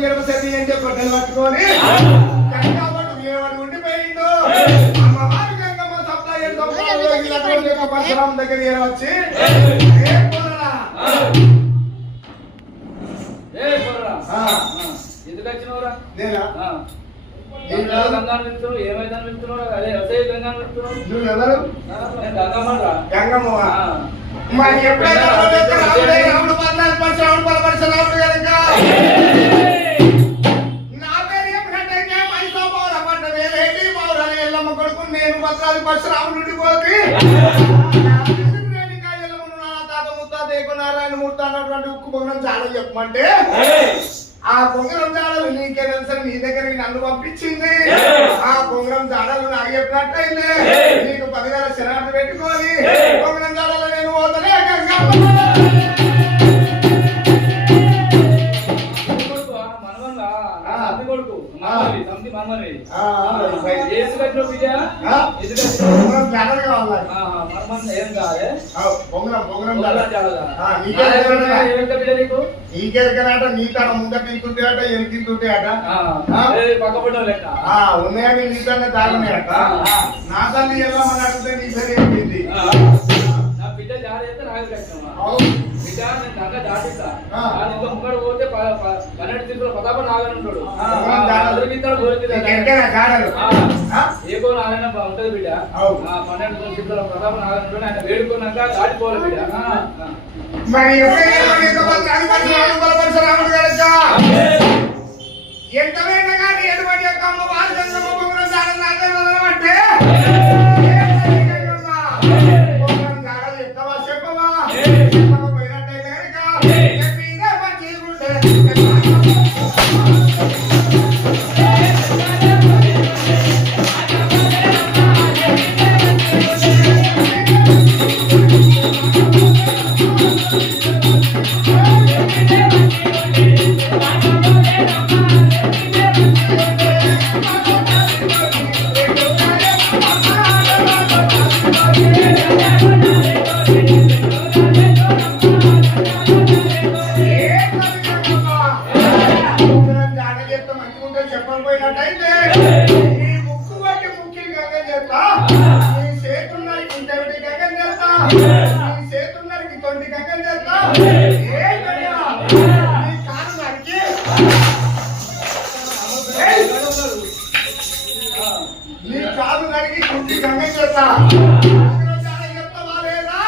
ఎడమ సరి అని చెప్పి గొడ్డలు పట్టుకొని గంగమ్మడు ఏమని ఉండిపోయిందో అమ్మవారి గంగమ్మ సప్తాయి పరశురామ దగ్గర వచ్చి ఏం పోరా ఏ పోరా. ఆ. ఆ. ఎందుకు వచ్చినవురా నేనా ఆ. గంగా గంగాను వెళ్తున్నావు ఏమైందని వెళ్తున్నావు అదే అదే గంగాను నేను పద్నాలుగు పరశు రాముడు నుండి పోతే తాత ముత్తాత నారాయణ మూర్తి అన్నటువంటి ఉక్కు పొంగడం చాలా చెప్పమంటే? ఆ పొంగరం జాడలు నీకే తెలుసని నీ దగ్గర నన్ను పంపించింది. ఆ పొంగరం జాడలు నాకు చెప్పినట్టయింది నీకు పదివేల శరాన్ని పెట్టుకొని రైట్. ఏసు కట్టినావు బిడ్డ? జాడలు కావాలి మనవన్ ఏం? ఆ, పొంగరం పొంగరం బిడ్డ నీకు? నీకెరకనాట నీ తన ముందట ఇంతుంటే అట ఎనికింతుంటే అట పక్క పడ్డావు లెక్క. ఉన్నాయని నీ తన తాగనేట. నా తల్లి వెళ్ళమని అడిగితే నీ సరి నా బిడ్డ నాకు. బిడ్డ నేను దాటిస్తా. ముంగడు పోతే పన్నెండు తిరుగులు ఎరకనా జాడలు? ఆ. ఆ? ఏ కోన ఆయన ఉంటది బిడ్డ పన్నెండు ప్రతాప. ఆయన వేడుకున్నాక దాటిపోవాలి బిడ్డ. మరి ఉంది గంగం నీ కాదు కడిగి చుట్టి గంగం చేస్తా చెప్తావా లేదా?